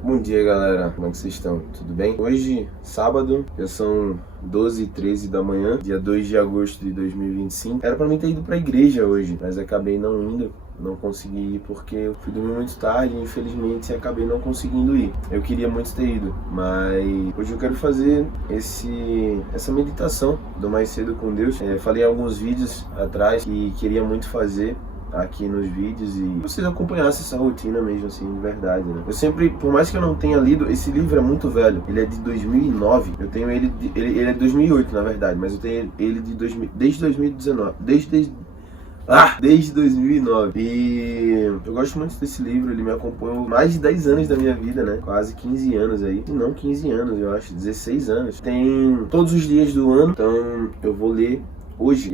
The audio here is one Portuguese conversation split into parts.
Bom dia, galera, como é que vocês estão? Tudo bem? Hoje, sábado, já são 12h13 da manhã, dia 2 de agosto de 2025. Era pra mim ter ido pra igreja hoje, mas acabei não indo, não consegui ir porque eu fui dormir muito tarde e infelizmente acabei não conseguindo ir. Eu queria muito ter ido, mas hoje eu quero fazer essa meditação do mais cedo com Deus. Falei em alguns vídeos atrás que queria muito fazer aqui nos vídeos e vocês acompanhassem essa rotina mesmo, assim, de verdade, né? Eu sempre, por mais que eu não tenha lido, esse livro é muito velho, ele é de 2009, eu tenho ele é de 2008, na verdade, mas eu tenho ele desde 2019, desde 2009. E eu gosto muito desse livro, ele me acompanhou mais de 10 anos da minha vida, né? Quase 15 anos aí. E não 15 anos, eu acho, 16 anos. Tem todos os dias do ano, então eu vou ler hoje,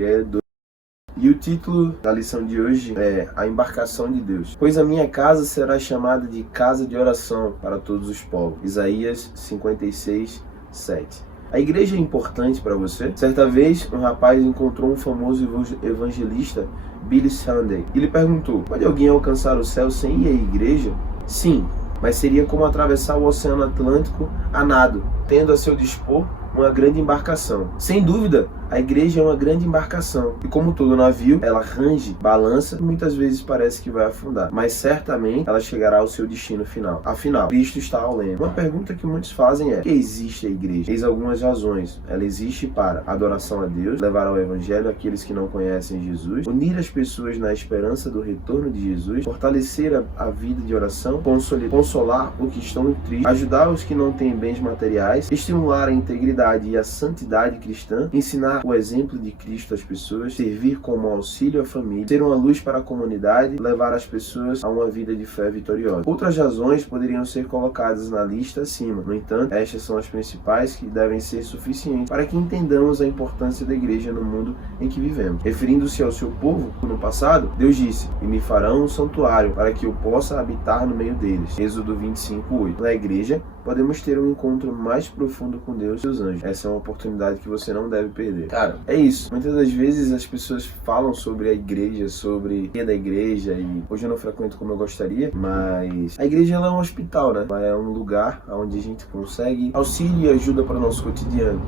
E o título da lição de hoje é A Embarcação de Deus. Pois a minha casa será chamada de casa de oração para todos os povos. Isaías 56:7. A igreja é importante para você? Certa vez, um rapaz encontrou um famoso evangelista, Billy Sunday. Ele perguntou: pode alguém alcançar o céu sem ir à igreja? Sim, mas seria como atravessar o Oceano Atlântico a nado, tendo a seu dispor uma grande embarcação. Sem dúvida, a igreja é uma grande embarcação. E como todo navio, ela range, balança e muitas vezes parece que vai afundar. Mas certamente ela chegará ao seu destino final. Afinal, Cristo está ao leme. Uma pergunta que muitos fazem é: por que existe a igreja? Eis algumas razões. Ela existe para adoração a Deus, levar ao evangelho aqueles que não conhecem Jesus, unir as pessoas na esperança do retorno de Jesus, fortalecer a vida de oração, consolar os que estão tristes, ajudar os que não têm bens materiais, estimular a integridade e a santidade cristã, ensinar o exemplo de Cristo às pessoas, servir como auxílio à família, ser uma luz para a comunidade, levar as pessoas a uma vida de fé vitoriosa. Outras razões poderiam ser colocadas na lista acima. No entanto, estas são as principais que devem ser suficientes para que entendamos a importância da igreja no mundo em que vivemos. Referindo-se ao seu povo, no passado, Deus disse: e me farão um santuário para que eu possa habitar no meio deles. Êxodo 25:8. Na igreja, podemos ter um encontro mais profundo com Deus e seus anjos. Essa é uma oportunidade que você não deve perder. Cara, é isso. Muitas das vezes as pessoas falam sobre a igreja, sobre o que é da igreja, e hoje eu não frequento como eu gostaria, mas a igreja ela é um hospital, né? Ela é um lugar onde a gente consegue auxílio e ajuda para o nosso cotidiano.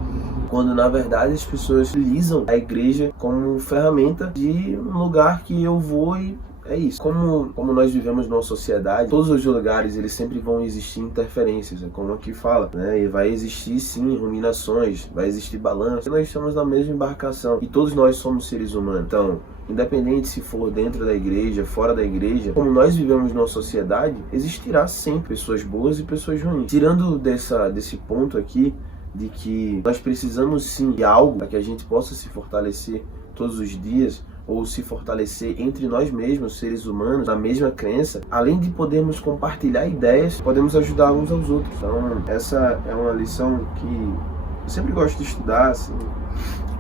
Quando na verdade as pessoas utilizam a igreja como ferramenta de um lugar que eu vou e é isso. Como nós vivemos numa sociedade, todos os lugares eles sempre vão existir interferências, como aqui fala, né? E vai existir sim ruminações, vai existir balanço. Nós estamos na mesma embarcação e todos nós somos seres humanos. Então, independente se for dentro da igreja, fora da igreja, como nós vivemos numa sociedade, existirá sempre pessoas boas e pessoas ruins. Tirando desse ponto aqui, de que nós precisamos sim de algo para que a gente possa se fortalecer todos os dias, ou se fortalecer entre nós mesmos, seres humanos, na mesma crença, além de podermos compartilhar ideias, podemos ajudar uns aos outros. Então, essa é uma lição que eu sempre gosto de estudar, assim,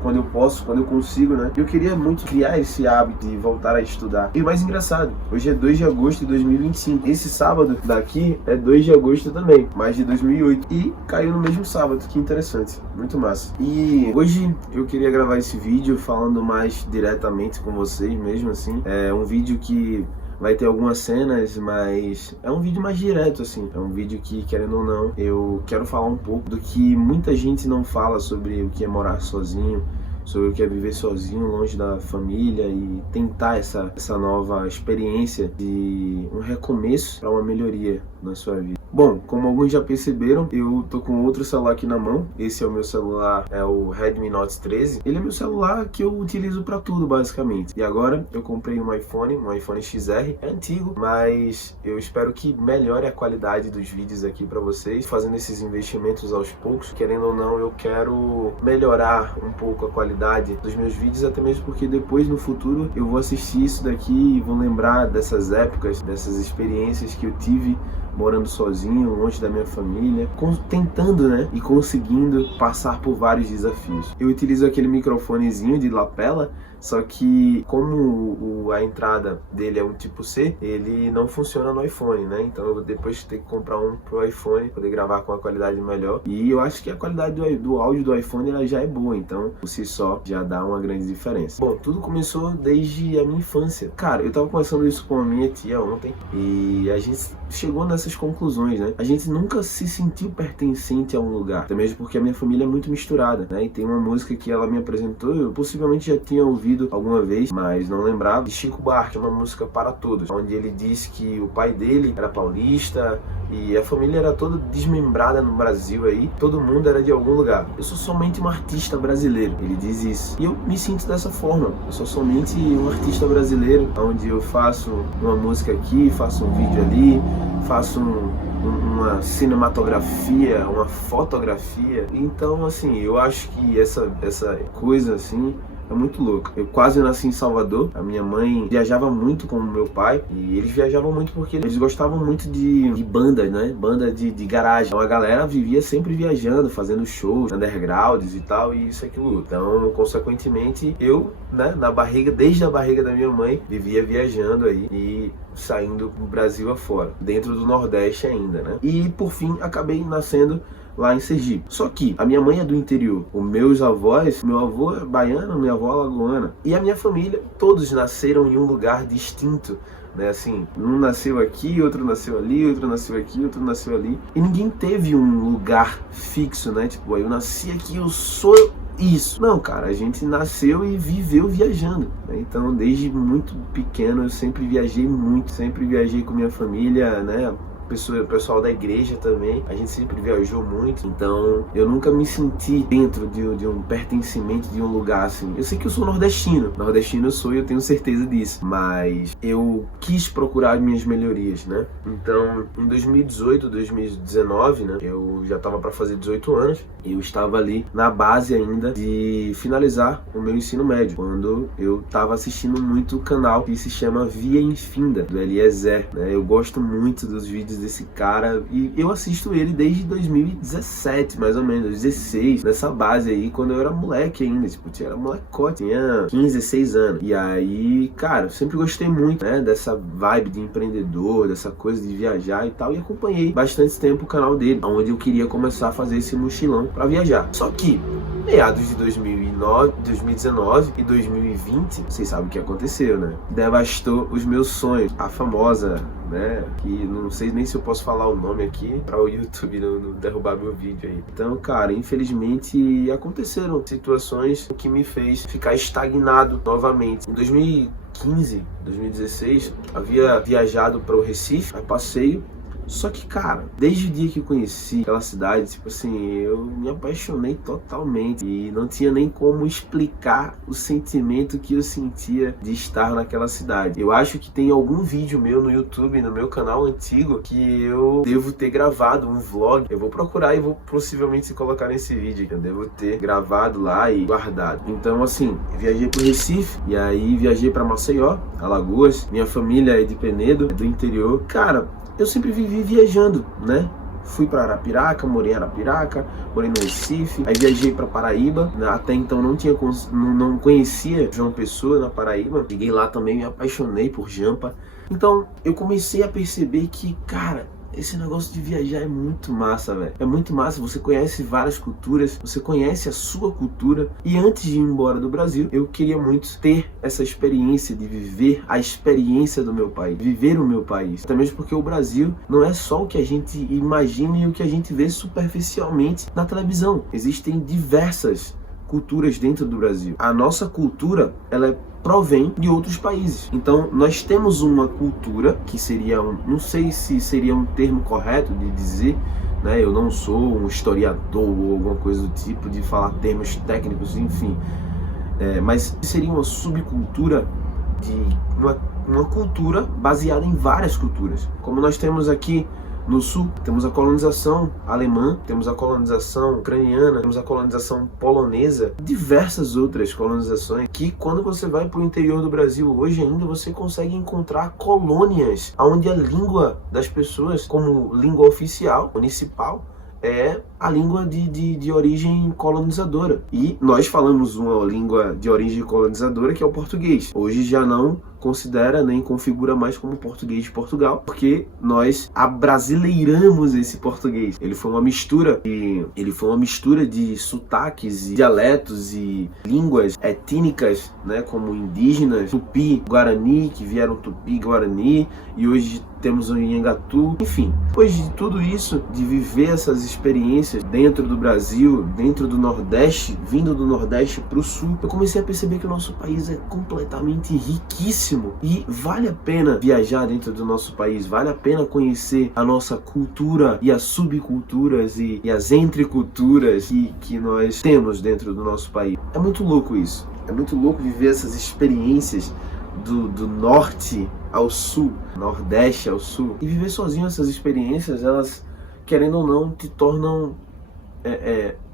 quando eu posso, quando eu consigo, né? Eu queria muito criar esse hábito de voltar a estudar. E o mais engraçado, hoje é 2 de agosto de 2025. Esse sábado daqui é 2 de agosto também, mas de 2008. E caiu no mesmo sábado, que interessante. Muito massa. E hoje eu queria gravar esse vídeo falando mais diretamente com vocês mesmo, assim. É um vídeo que vai ter algumas cenas, mas é um vídeo mais direto, assim. É um vídeo que, querendo ou não, eu quero falar um pouco do que muita gente não fala sobre o que é morar sozinho, sobre o que é viver sozinho, longe da família, e tentar essa nova experiência de um recomeço para uma melhoria na sua vida. Bom, como alguns já perceberam, eu tô com outro celular aqui na mão. Esse é o meu celular, é o Redmi Note 13. Ele é meu celular que eu utilizo para tudo, basicamente. E agora eu comprei um iPhone XR. É antigo, mas eu espero que melhore a qualidade dos vídeos aqui para vocês, fazendo esses investimentos aos poucos. Querendo ou não, eu quero melhorar um pouco a qualidade dos meus vídeos, até mesmo porque depois, no futuro, eu vou assistir isso daqui e vou lembrar dessas épocas, dessas experiências que eu tive morando sozinho, longe da minha família, tentando, né, e conseguindo passar por vários desafios. Eu utilizo aquele microfonezinho de lapela, Só que como a entrada dele é um tipo C, ele não funciona no iPhone, né? Então eu vou depois ter que comprar um pro iPhone, poder gravar com uma qualidade melhor. E eu acho que a qualidade do áudio do iPhone ela já é boa, então por si só já dá uma grande diferença. Bom, tudo começou desde a minha infância. Cara, eu tava conversando isso com a minha tia ontem e a gente chegou nessas conclusões, né? A gente nunca se sentiu pertencente a um lugar, até mesmo porque a minha família é muito misturada, né? E tem uma música que ela me apresentou, eu possivelmente já tinha ouvido alguma vez, mas não lembrava, de Chico Buarque, uma música para todos, onde ele disse que o pai dele era paulista e a família era toda desmembrada no Brasil aí, todo mundo era de algum lugar. Eu sou somente um artista brasileiro, ele diz isso. E eu me sinto dessa forma, eu sou somente um artista brasileiro, onde eu faço uma música aqui, faço um vídeo ali, faço uma cinematografia, uma fotografia. Então, assim, eu acho que essa coisa, assim, é muito louco. Eu quase nasci em Salvador. A minha mãe viajava muito com o meu pai. E eles viajavam muito porque eles gostavam muito de banda, né? Banda de garagem. Então a galera vivia sempre viajando, fazendo shows, undergrounds e tal, e isso e aquilo. Então, consequentemente, eu, né, desde a barriga da minha mãe, vivia viajando aí e saindo do Brasil afora. Dentro do Nordeste ainda, né? E, por fim, acabei nascendo lá em Sergipe. Só que a minha mãe é do interior, os meus avós, meu avô é baiano, minha avó é alagoana, e a minha família, todos nasceram em um lugar distinto, né? Assim, um nasceu aqui, outro nasceu ali, outro nasceu aqui, outro nasceu ali, e ninguém teve um lugar fixo, né? Tipo, eu nasci aqui, eu sou isso. Não, cara, a gente nasceu e viveu viajando, né? Então, desde muito pequeno, eu sempre viajei muito, sempre viajei com minha família, né? Pessoal da igreja também, a gente sempre viajou muito, então eu nunca me senti dentro de um pertencimento de um lugar assim. Eu sei que eu sou nordestino eu sou e eu tenho certeza disso, mas eu quis procurar as minhas melhorias, né? Então, em 2018, 2019, né, eu já estava para fazer 18 anos, e eu estava ali na base ainda de finalizar o meu ensino médio, quando eu estava assistindo muito o canal que se chama Via Infinda, do Eliezer, né? Eu gosto muito dos vídeos desse cara e eu assisto ele desde 2017, mais ou menos, 16, nessa base aí, quando eu era moleque ainda, tipo, eu era molecote, tinha 15, 16 anos. E aí, cara, eu sempre gostei muito, né, dessa vibe de empreendedor, dessa coisa de viajar e tal, e acompanhei bastante tempo o canal dele, onde eu queria começar a fazer esse mochilão pra viajar. Só que, meados de 2009, 2019 e 2020, vocês sabem o que aconteceu, né? Devastou os meus sonhos. A famosa, né, que não sei nem se eu posso falar o nome aqui para o YouTube não derrubar meu vídeo aí. Então, cara, infelizmente aconteceram situações que me fez ficar estagnado novamente. Em 2015, 2016, havia viajado para o Recife, a passeio. Só que, cara, desde o dia que eu conheci aquela cidade, tipo assim, eu me apaixonei totalmente e não tinha nem como explicar o sentimento que eu sentia de estar naquela cidade. Eu acho que tem algum vídeo meu no YouTube, no meu canal antigo, que eu devo ter gravado, um vlog. Eu vou procurar e vou possivelmente colocar nesse vídeo, que eu devo ter gravado lá e guardado. Então, assim, viajei pro Recife e aí viajei pra Maceió, Alagoas. Minha família é de Penedo, é do interior. Cara, eu sempre vivi viajando, né? Fui para Arapiraca, morei em Arapiraca, morei no Recife, aí viajei para Paraíba, até então não conhecia João Pessoa na Paraíba, cheguei lá também, me apaixonei por Jampa. Então eu comecei a perceber que, cara, esse negócio de viajar é muito massa, velho. É muito massa, você conhece várias culturas, você conhece a sua cultura. E antes de ir embora do Brasil, eu queria muito ter essa experiência de viver a experiência do meu país, viver o meu país. Até mesmo porque o Brasil não é só o que a gente imagina e o que a gente vê superficialmente na televisão. Existem diversas culturas dentro do Brasil. A nossa cultura, ela provém de outros países. Então, nós temos uma cultura que seria, não sei se seria um termo correto de dizer, né? Eu não sou um historiador ou alguma coisa do tipo de falar termos técnicos, enfim. Mas seria uma subcultura de uma cultura baseada em várias culturas. Como nós temos aqui no sul, temos a colonização alemã, temos a colonização ucraniana, temos a colonização polonesa, diversas outras colonizações que, quando você vai para o interior do Brasil hoje ainda, você consegue encontrar colônias onde a língua das pessoas, como língua oficial, municipal, é a língua de origem colonizadora. E nós falamos uma língua de origem colonizadora que é o português. Hoje já não considera nem configura mais como português de Portugal, porque nós abrasileiramos esse português. Ele foi uma mistura de sotaques e dialetos e línguas étnicas, né, como indígenas, tupi, guarani, que vieram tupi, guarani, e hoje temos o Nhangatu. Enfim, depois de tudo isso, de viver essas experiências dentro do Brasil, dentro do Nordeste, vindo do Nordeste para o Sul, eu comecei a perceber que o nosso país é completamente riquíssimo e vale a pena viajar dentro do nosso país, vale a pena conhecer a nossa cultura e as subculturas e as entreculturas que nós temos dentro do nosso país. É muito louco isso, é muito louco viver essas experiências do norte ao sul, nordeste ao sul, e viver sozinho essas experiências, elas, querendo ou não, te tornam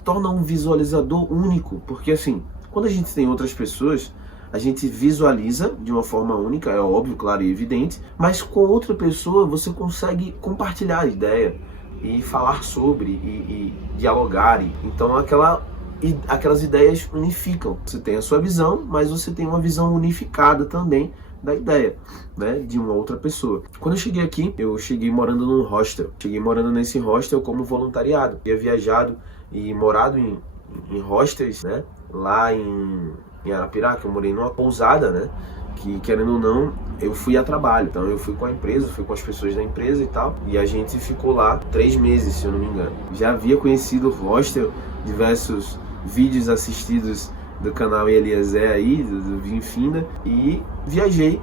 um visualizador único, porque assim, quando a gente tem outras pessoas, a gente visualiza de uma forma única, é óbvio, claro e evidente, mas com outra pessoa você consegue compartilhar a ideia e falar sobre e dialogar. Então aquelas ideias unificam. Você tem a sua visão, mas você tem uma visão unificada também da ideia, né, de uma outra pessoa. Quando eu cheguei aqui, eu cheguei morando num hostel. Cheguei morando nesse hostel como voluntariado. Eu tinha viajado e morado em hostels, né, lá em Arapiraca. Eu morei numa pousada, né, que, querendo ou não, eu fui a trabalho. Então eu fui com a empresa, fui com as pessoas da empresa e tal, e a gente ficou lá 3 meses, se eu não me engano. Já havia conhecido o hostel, diversos vídeos assistidos do canal Eliezer aí, do Vinfinda, e viajei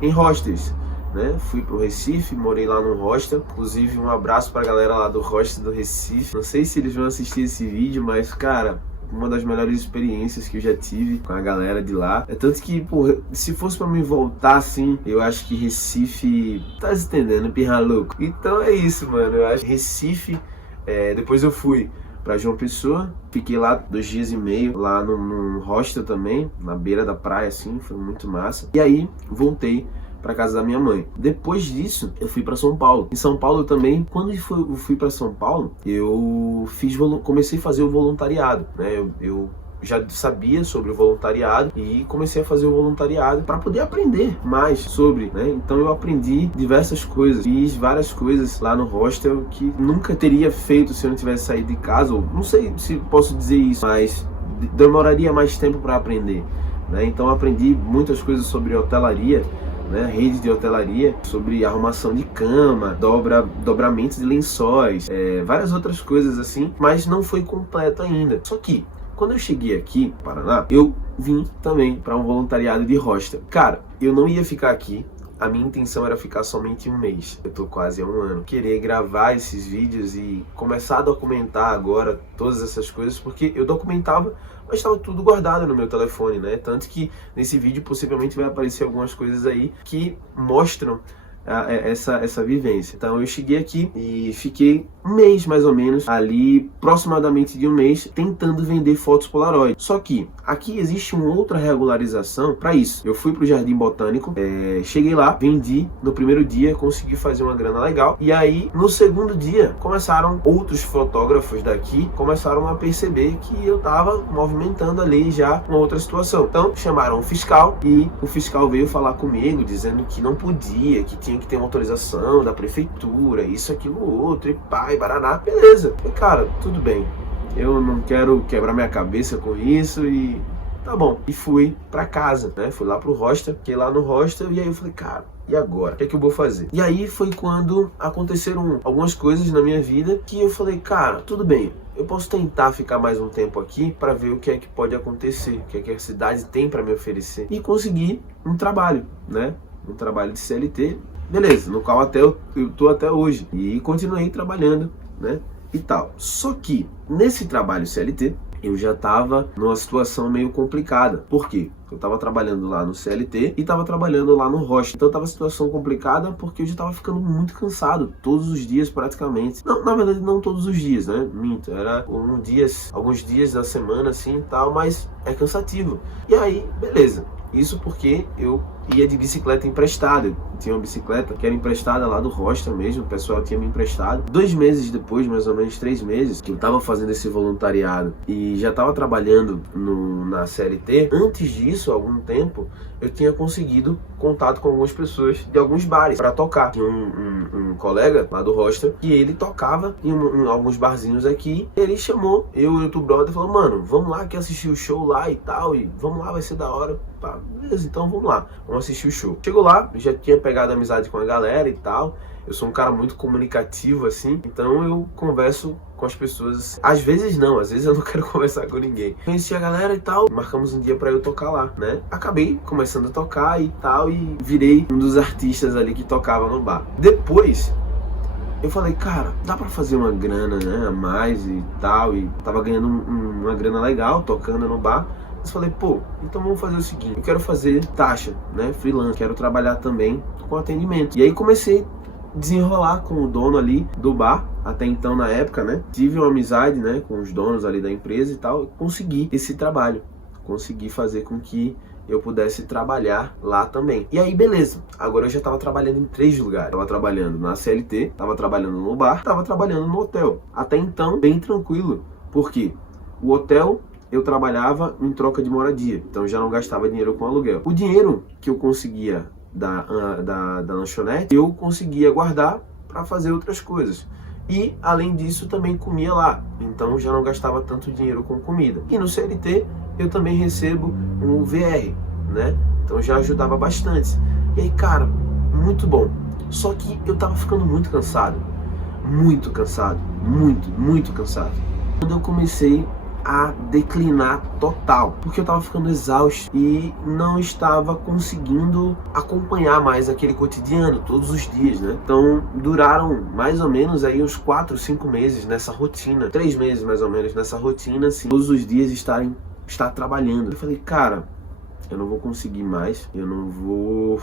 em hostels, né? Fui pro Recife, morei lá no hostel. Inclusive, um abraço pra galera lá do hostel do Recife. Não sei se eles vão assistir esse vídeo, mas, cara, uma das melhores experiências que eu já tive com a galera de lá. É tanto que, pô, se fosse pra me voltar assim, eu acho que Recife, tá se entendendo, pirra louco. Então é isso, mano. Eu acho que Recife, depois eu fui pra João Pessoa, fiquei lá 2 dias e meio, lá num hostel também, na beira da praia, assim, foi muito massa. E aí, voltei pra casa da minha mãe. Depois disso, eu fui pra São Paulo. Em São Paulo também, quando eu fui pra São Paulo, eu comecei a fazer o voluntariado, né? Eu já sabia sobre o voluntariado e comecei a fazer o voluntariado para poder aprender mais sobre, né? Então eu aprendi diversas coisas, fiz várias coisas lá no hostel que nunca teria feito se eu não tivesse saído de casa, ou não sei se posso dizer isso, mas demoraria mais tempo para aprender, né? Então eu aprendi muitas coisas sobre hotelaria, né, rede de hotelaria, sobre arrumação de cama, dobramentos de lençóis, várias outras coisas assim, mas não foi completo ainda. Só que quando eu cheguei aqui no Paraná, eu vim também para um voluntariado de hostel. Cara, eu não ia ficar aqui. A minha intenção era ficar somente 1 mês. Eu tô quase há 1 ano. Querer gravar esses vídeos e começar a documentar agora todas essas coisas, porque eu documentava, mas estava tudo guardado no meu telefone, né? Tanto que nesse vídeo possivelmente vai aparecer algumas coisas aí que mostram essa vivência. Então eu cheguei aqui e fiquei 1 mês mais ou menos, ali aproximadamente de 1 mês, tentando vender fotos Polaroid. Só que aqui existe uma outra regularização para isso. Eu fui pro Jardim Botânico, cheguei lá, vendi no primeiro dia, consegui fazer uma grana legal, e aí no segundo dia começaram outros fotógrafos daqui começaram a perceber que eu tava movimentando ali já uma outra situação. Então chamaram o fiscal e o fiscal veio falar comigo dizendo que não podia, que tinha que ter uma autorização da prefeitura, isso, aquilo, outro, e pá, e baraná. Beleza, falei, cara, tudo bem, eu não quero quebrar minha cabeça com isso e tá bom. E fui pra casa, né, fui lá pro hostel, fiquei lá no hostel, e aí eu falei, cara, e agora? O que é que eu vou fazer? E aí foi quando aconteceram algumas coisas na minha vida que eu falei, cara, tudo bem, eu posso tentar ficar mais um tempo aqui para ver o que é que pode acontecer, o que é que a cidade tem para me oferecer. E consegui um trabalho, né, um trabalho de CLT, beleza, no qual eu tô até hoje. E continuei trabalhando, né, e tal. Só que nesse trabalho CLT, eu já tava numa situação meio complicada. Por quê? Eu tava trabalhando lá no CLT e tava trabalhando lá no hostel. Então tava situação complicada porque eu já tava ficando muito cansado, todos os dias praticamente. Não, na verdade não todos os dias, né? Minto, era alguns dias da semana assim e tal, mas é cansativo. E aí, beleza. Isso porque eu ia de bicicleta emprestada. Eu tinha uma bicicleta que era emprestada lá do hostel mesmo, o pessoal tinha me emprestado. 2 meses depois, mais ou menos 3 meses, que eu tava fazendo esse voluntariado e já tava trabalhando na CLT, antes disso, há algum tempo, eu tinha conseguido contato com algumas pessoas de alguns bares para tocar. Tinha um colega lá do hostel que ele tocava em alguns barzinhos aqui. Ele chamou eu e outro brother e falou: mano, vamos lá que assistir o show lá e tal, e vamos lá, vai ser da hora. Pá, beleza, então vamos lá, vamos assistir o show. Chegou lá, já tinha pegado amizade com a galera e tal. Eu sou um cara muito comunicativo assim, então eu converso com as pessoas. Às vezes não, às vezes eu não quero conversar com ninguém. Conheci a galera e tal, marcamos um dia pra eu tocar lá, né? Acabei começando a tocar e tal, e virei um dos artistas ali que tocava no bar. Depois, eu falei, cara, dá pra fazer uma grana, né, a mais e tal, e tava ganhando uma grana legal tocando no bar. Mas falei, pô, então vamos fazer o seguinte, eu quero fazer taxa, né, freelance, quero trabalhar também com atendimento. E aí comecei a desenrolar com o dono ali do bar, até então na época, né, tive uma amizade, né, com os donos ali da empresa e tal, e consegui esse trabalho, consegui fazer com que eu pudesse trabalhar lá também. E aí, beleza. Agora eu já tava trabalhando em 3 lugares. Tava trabalhando na CLT, tava trabalhando no bar, tava trabalhando no hotel. Até então, bem tranquilo. Por quê? O hotel eu trabalhava em troca de moradia. Então já não gastava dinheiro com aluguel. O dinheiro que eu conseguia da lanchonete, eu conseguia guardar para fazer outras coisas. E, além disso, também comia lá. Então já não gastava tanto dinheiro com comida. E no CLT, eu também recebo um VR, né? Então já ajudava bastante. E aí, cara, muito bom. Só que eu tava ficando muito cansado. Muito cansado. Muito cansado. Quando eu comecei a declinar total, porque eu tava ficando exausto e não estava conseguindo acompanhar mais aquele cotidiano todos os dias, né? Então duraram mais ou menos aí uns 4, 5 meses nessa rotina, 3 meses mais ou menos nessa rotina, assim, todos os dias estar trabalhando. Eu falei, cara, eu não vou conseguir mais, eu não vou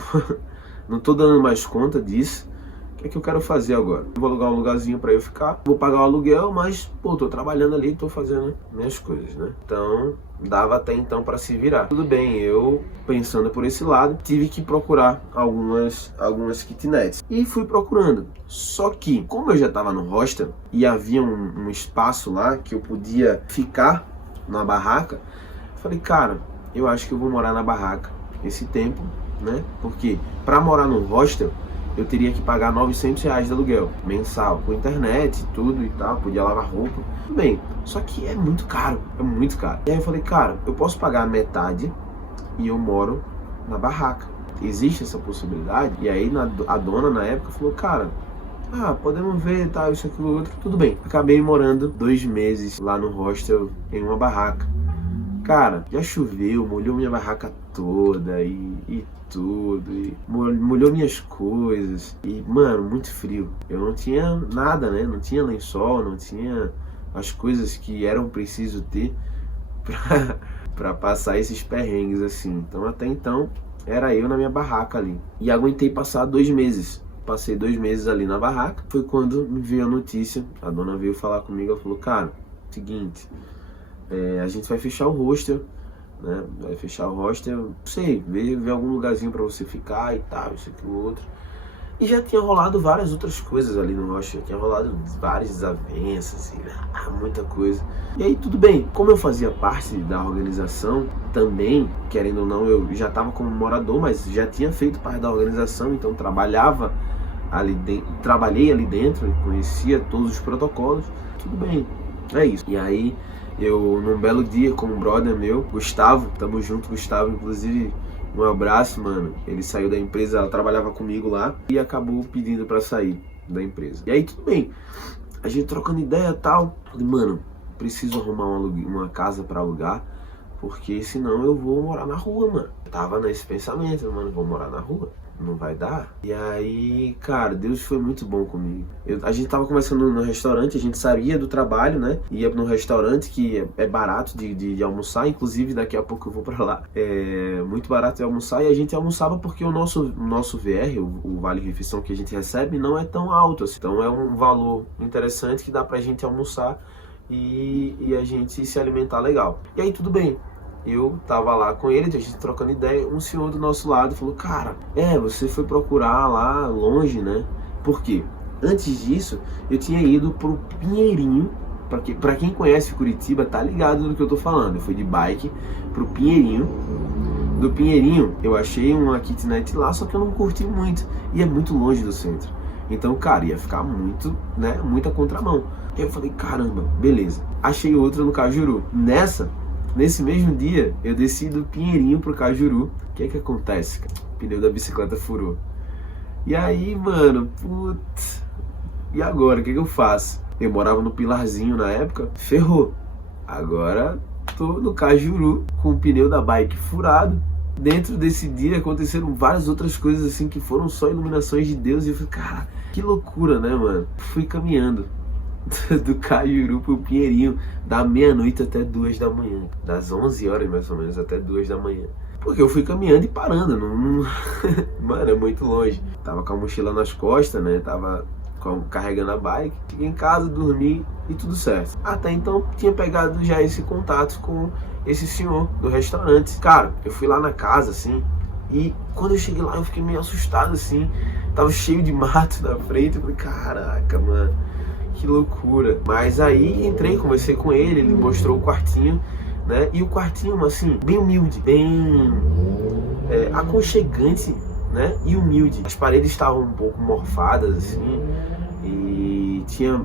não tô dando mais conta disso. O que é que eu quero fazer agora? Eu vou alugar um lugarzinho pra eu ficar, vou pagar o aluguel, mas, pô, tô trabalhando ali, tô fazendo minhas coisas, né? Então, dava até então pra se virar. Tudo bem, eu, pensando por esse lado, tive que procurar algumas kitnets. E fui procurando. Só que, como eu já tava no hostel, e havia um espaço lá que eu podia ficar na barraca, falei, cara, eu acho que eu vou morar na barraca esse tempo, né? Porque pra morar no hostel, eu teria que pagar R$900 de aluguel mensal, com internet, tudo e tal, podia lavar roupa. Tudo bem, só que é muito caro, é muito caro. E aí eu falei, cara, eu posso pagar metade e eu moro na barraca. Existe essa possibilidade? E aí a dona na época falou, cara, podemos ver, tal, isso, aquilo, outro, tudo bem. Acabei morando 2 meses lá no hostel, em uma barraca. Cara, já choveu, molhou minha barraca toda e tudo, e molhou minhas coisas, e mano, muito frio. Eu não tinha nada, né? Não tinha lençol, não tinha as coisas que eram preciso ter pra passar esses perrengues assim. Então até então era eu na minha barraca ali. E aguentei passar 2 meses. Passei 2 meses ali na barraca. Foi quando me veio a notícia, a dona veio falar comigo, ela falou, cara, seguinte, a gente vai fechar o hostel, né? Vai fechar o hostel, não sei, ver algum lugarzinho pra você ficar e tal, isso aqui, o outro. E já tinha rolado várias outras coisas ali no hostel, tinha rolado várias desavenças, e, muita coisa. E aí tudo bem, como eu fazia parte da organização também, querendo ou não, eu já estava como morador, mas já tinha feito parte da organização, então trabalhava ali dentro, trabalhei ali dentro, conhecia todos os protocolos, tudo bem, é isso. E aí eu, num belo dia, com um brother meu, Gustavo, tamo junto, Gustavo, inclusive, um abraço, mano. Ele saiu da empresa, ela trabalhava comigo lá e acabou pedindo pra sair da empresa. E aí, tudo bem, a gente trocando ideia e tal. Falei, mano, preciso arrumar uma casa pra alugar, porque senão eu vou morar na rua, mano. Eu tava nesse pensamento, mano, vou morar na rua. Não vai dar. E aí, cara, Deus foi muito bom comigo. A gente tava conversando no restaurante, a gente saía do trabalho, né? Ia no restaurante que é barato de almoçar, inclusive daqui a pouco eu vou pra lá. É muito barato de almoçar, e a gente almoçava porque o nosso VR, o Vale Refeição que a gente recebe, não é tão alto assim. Então é um valor interessante que dá pra gente almoçar e a gente se alimentar legal. E aí tudo bem. eu tava lá com ele, a gente trocando ideia, um senhor do nosso lado falou, cara, você foi procurar lá longe, né? Por quê? Antes disso, eu tinha ido pro Pinheirinho, pra quem conhece Curitiba, tá ligado do que eu tô falando. Eu fui de bike pro Pinheirinho. Do Pinheirinho, eu achei uma kitnet lá, só que eu não curti muito. E é muito longe do centro. Então, cara, ia ficar muito, né, muita contramão. Aí eu falei, caramba, beleza. Achei outra no Cajuru. Nesse mesmo dia, eu desci do Pinheirinho pro Cajuru. O que é que acontece, cara? O pneu da bicicleta furou. E aí, mano, putz, e agora? O que eu faço? Eu morava no Pilarzinho na época, ferrou. Agora tô no Cajuru com o pneu da bike furado. Dentro desse dia aconteceram várias outras coisas assim que foram só iluminações de Deus. E eu falei, cara, que loucura, né, mano? Fui caminhando do Cajuru pro Pinheirinho, da meia-noite até 2 da manhã. Das 11 horas mais ou menos até 2 da manhã. Porque eu fui caminhando e parando, mano, é muito longe. Tava com a mochila nas costas, né, tava carregando a bike. Cheguei em casa, dormi e tudo certo. Até então tinha pegado já esse contato com esse senhor do restaurante. Cara, eu fui lá na casa assim, e quando eu cheguei lá eu fiquei meio assustado assim. Tava cheio de mato na frente, eu falei, caraca, mano, que loucura. Mas aí entrei, conversei com ele mostrou o quartinho, né? E o quartinho, assim, bem humilde, bem aconchegante, né? E humilde. As paredes estavam um pouco morfadas, assim, e tinha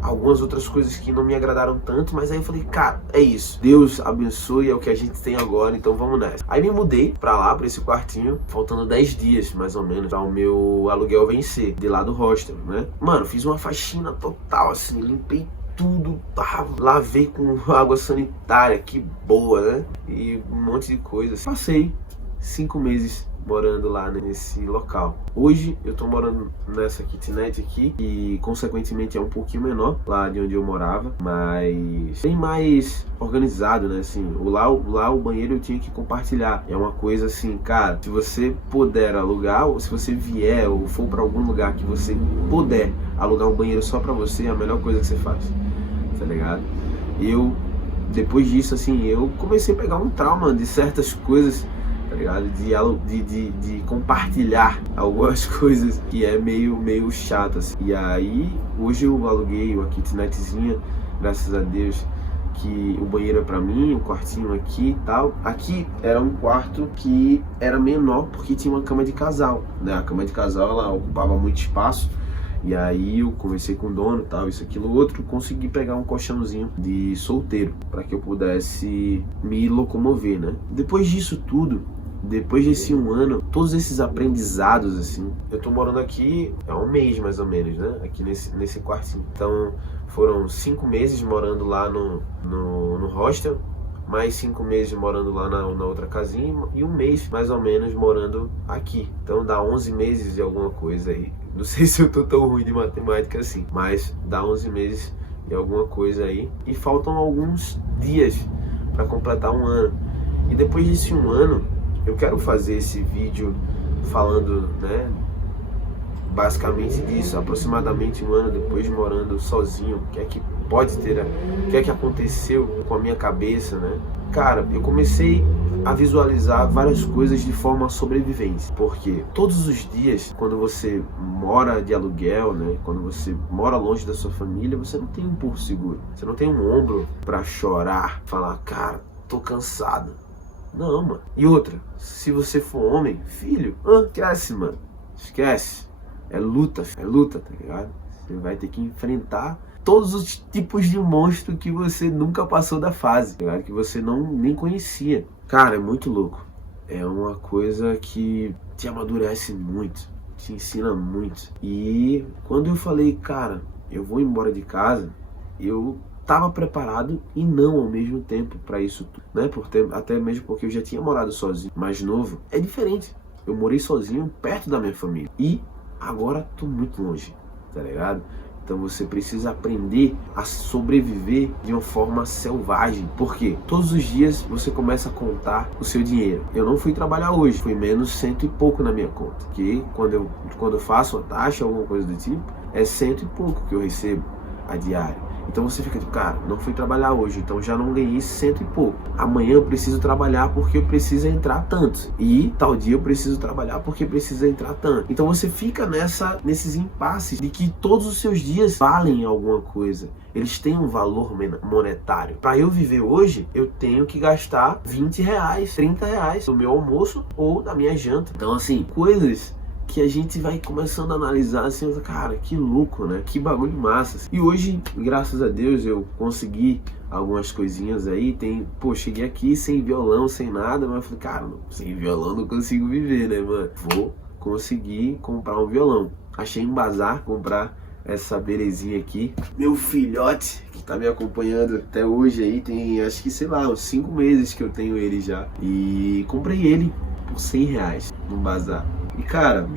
algumas outras coisas que não me agradaram tanto, mas aí eu falei, cara, é isso. Deus abençoe, é o que a gente tem agora, então vamos nessa. Aí me mudei pra lá, pra esse quartinho, faltando 10 dias, mais ou menos, pra o meu aluguel vencer, de lá do hostel, né? Mano, fiz uma faxina total, assim, limpei tudo, lavei com água sanitária, que boa, né? E um monte de coisa. Passei 5 meses morando lá nesse local. Hoje eu tô morando nessa kitnet aqui, e consequentemente é um pouquinho menor lá de onde eu morava, mas bem mais organizado, né? Assim, lá o banheiro eu tinha que compartilhar. É uma coisa assim, cara, se você puder alugar, ou se você vier ou for pra algum lugar que você puder alugar um banheiro só pra você, é a melhor coisa que você faz, tá ligado? Depois disso, assim, eu comecei a pegar um trauma de certas coisas, tá ligado? De compartilhar algumas coisas que é meio chato, assim. E aí, hoje eu aluguei uma kitnetzinha, graças a Deus, que o banheiro é pra mim, o quartinho aqui e tal. Aqui era um quarto que era menor porque tinha uma cama de casal, né? A cama de casal, ela ocupava muito espaço. E aí eu conversei com o dono, tal, isso, aquilo, outro, consegui pegar um colchãozinho de solteiro para que eu pudesse me locomover, né? Depois disso tudo, depois desse 1 ano, todos esses aprendizados, assim, eu tô morando aqui há 1 mês mais ou menos, né? Aqui nesse quartinho. Então foram 5 meses morando lá no hostel, mais 5 meses morando lá na outra casinha, e 1 mês mais ou menos morando aqui. Então dá 11 meses de alguma coisa aí. Não sei se eu tô tão ruim de matemática assim, mas dá 11 meses de alguma coisa aí. E faltam alguns dias para completar 1 ano. E depois desse 1 ano, eu quero fazer esse vídeo falando, né, basicamente disso, aproximadamente 1 ano depois de morando sozinho, o que é que pode ter, o que é que aconteceu com a minha cabeça, né? Cara, eu comecei a visualizar várias coisas de forma sobrevivência, porque todos os dias, quando você mora de aluguel, né, quando você mora longe da sua família, você não tem um porto seguro, você não tem um ombro pra chorar, falar, cara, tô cansado. Não, mano. E outra, se você for homem, filho, esquece, mano, esquece. É luta, tá ligado? Você vai ter que enfrentar todos os tipos de monstro que você nunca passou da fase, tá ligado? Que você nem conhecia. Cara, é muito louco. É uma coisa que te amadurece muito, te ensina muito. E quando eu falei, cara, eu vou embora de casa, eu tava preparado e não ao mesmo tempo pra isso tudo, né? Até mesmo porque eu já tinha morado sozinho, mais novo. É diferente. Eu morei sozinho perto da minha família. E agora tô muito longe, tá ligado? Então você precisa aprender a sobreviver de uma forma selvagem. Porque todos os dias você começa a contar o seu dinheiro. Eu não fui trabalhar hoje, foi menos 100 e pouco na minha conta. Que quando eu faço uma taxa, alguma coisa do tipo, é 100 e pouco que eu recebo a diária. Então você fica tipo, cara, não fui trabalhar hoje, então já não ganhei cento e pouco. Amanhã eu preciso trabalhar porque eu preciso entrar tanto. E tal dia eu preciso trabalhar porque precisa entrar tanto. Então você fica nesses impasses de que todos os seus dias valem alguma coisa. Eles têm um valor monetário. Para eu viver hoje, eu tenho que gastar 20 reais, 30 reais do meu almoço ou da minha janta. Então assim, coisas que a gente vai começando a analisar assim, cara, que louco, né? Que bagulho massa. E hoje, graças a Deus, eu consegui algumas coisinhas aí. Cheguei aqui sem violão, sem nada, mas eu falei, cara, sem violão não consigo viver, né, mano? Vou conseguir comprar um violão. Achei um bazar comprar essa belezinha aqui. Meu filhote, que tá me acompanhando até hoje aí, tem acho que, sei lá, uns 5 meses que eu tenho ele já. E comprei ele por 100 reais no bazar. E cara,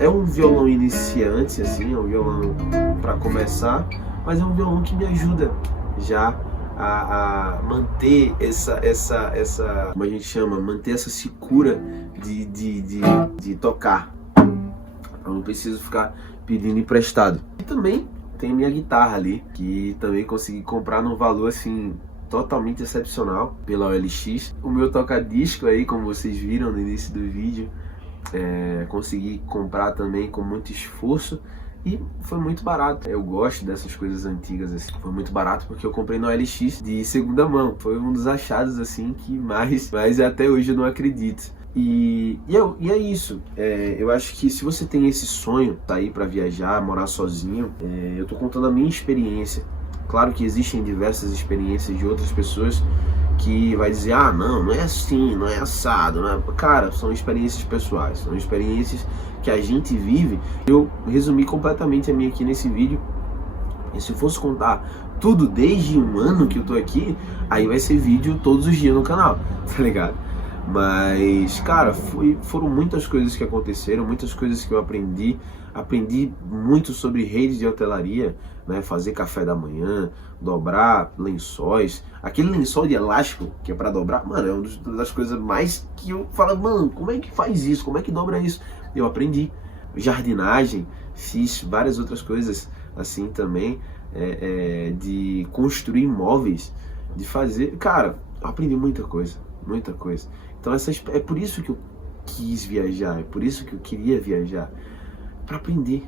é um violão iniciante, assim, é um violão para começar, mas é um violão que me ajuda já a manter essa, como a gente chama, manter essa secura de tocar. Eu não preciso ficar pedindo emprestado. E também tem minha guitarra ali, que também consegui comprar num valor assim totalmente excepcional pela OLX. O meu toca-disco aí, como vocês viram no início do vídeo, consegui comprar também com muito esforço e foi muito barato. Eu gosto dessas coisas antigas assim. Foi muito barato porque eu comprei no OLX de segunda mão. Foi um dos achados assim que mais até hoje eu não acredito. E é isso. Eu acho que se você tem esse sonho, sair para viajar, morar sozinho, eu tô contando a minha experiência. Claro que existem diversas experiências de outras pessoas que vai dizer, não é assim, não é assado, não é... Cara, são experiências pessoais, são experiências que a gente vive. Eu resumi completamente a minha aqui nesse vídeo, e se eu fosse contar tudo desde um ano que eu tô aqui, aí vai ser vídeo todos os dias no canal, tá ligado? Mas, cara, foram muitas coisas que aconteceram, muitas coisas que eu aprendi muito sobre redes de hotelaria, né? Fazer café da manhã, dobrar lençóis, aquele lençol de elástico que é pra dobrar, mano, é uma das coisas mais que eu falo, mano, como é que faz isso, como é que dobra isso? Eu aprendi jardinagem, fiz várias outras coisas assim também, de construir móveis, de fazer, cara, eu aprendi muita coisa. Então é por isso que eu quis viajar, é por isso que eu queria viajar, para aprender,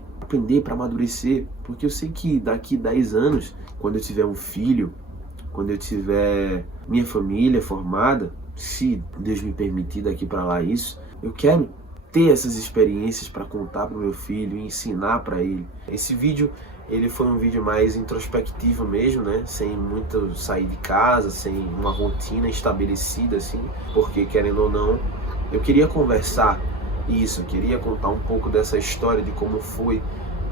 para amadurecer, porque eu sei que daqui 10 anos, quando eu tiver um filho, quando eu tiver minha família formada, se Deus me permitir daqui para lá isso, eu quero ter essas experiências para contar para o meu filho e ensinar para ele. Esse vídeo, ele foi um vídeo mais introspectivo mesmo, né? Sem muito sair de casa, sem uma rotina estabelecida, assim. Porque, querendo ou não, eu queria conversar isso, eu queria contar um pouco dessa história de como foi,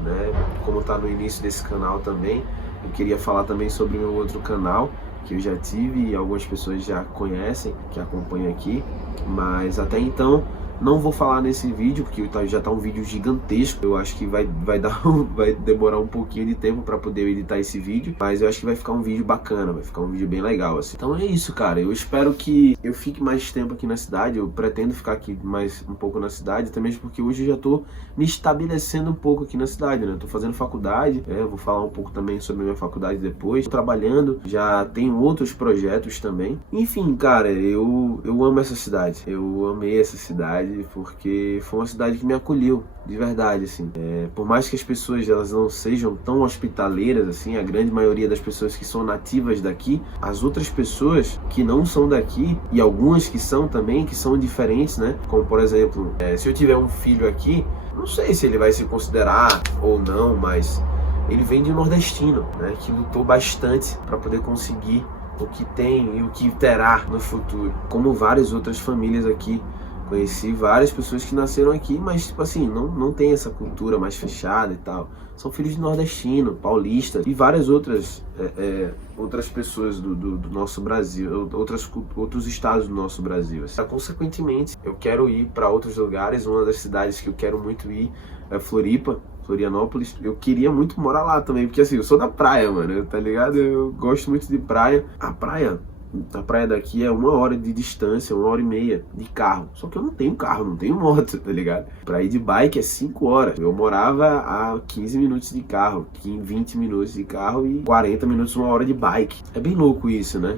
né? Como tá no início desse canal também. Eu queria falar também sobre o meu outro canal, que eu já tive e algumas pessoas já conhecem, que acompanham aqui. Mas até então, não vou falar nesse vídeo, porque já tá um vídeo gigantesco. Eu acho que vai demorar um pouquinho de tempo para poder editar esse vídeo, mas eu acho que vai ficar um vídeo bacana, vai ficar um vídeo bem legal, assim. Então é isso, cara. Eu espero que eu fique mais tempo aqui na cidade. Eu pretendo ficar aqui mais um pouco na cidade, até mesmo porque hoje eu já tô me estabelecendo um pouco aqui na cidade, né? Eu tô fazendo faculdade, vou falar um pouco também sobre a minha faculdade depois. Tô trabalhando, já tenho outros projetos também. Enfim, cara, eu amo essa cidade. Eu amei essa cidade, porque foi uma cidade que me acolheu, de verdade, assim. Por mais que as pessoas elas não sejam tão hospitaleiras, assim, a grande maioria das pessoas que são nativas daqui, as outras pessoas que não são daqui, e algumas que são também, que são diferentes, né? Como, por exemplo, se eu tiver um filho aqui, não sei se ele vai se considerar ou não, mas ele vem de um nordestino, né? Que lutou bastante para poder conseguir o que tem e o que terá no futuro. Como várias outras famílias aqui, conheci várias pessoas que nasceram aqui, mas tipo assim, não tem essa cultura mais fechada e tal. São filhos de nordestino, paulista e várias outras pessoas do nosso Brasil, outros estados do nosso Brasil. Consequentemente, eu quero ir para outros lugares. Uma das cidades que eu quero muito ir é Florianópolis. Eu queria muito morar lá também, porque assim, eu sou da praia, mano, tá ligado? Eu gosto muito de praia. A praia A praia daqui é 1 hora de distância, 1 hora e meia de carro. Só que eu não tenho carro, não tenho moto, tá ligado? Pra ir de bike é 5 horas. Eu morava a 15 minutos de carro, 20 minutos de carro e 40 minutos, 1 hora de bike. É bem louco isso, né?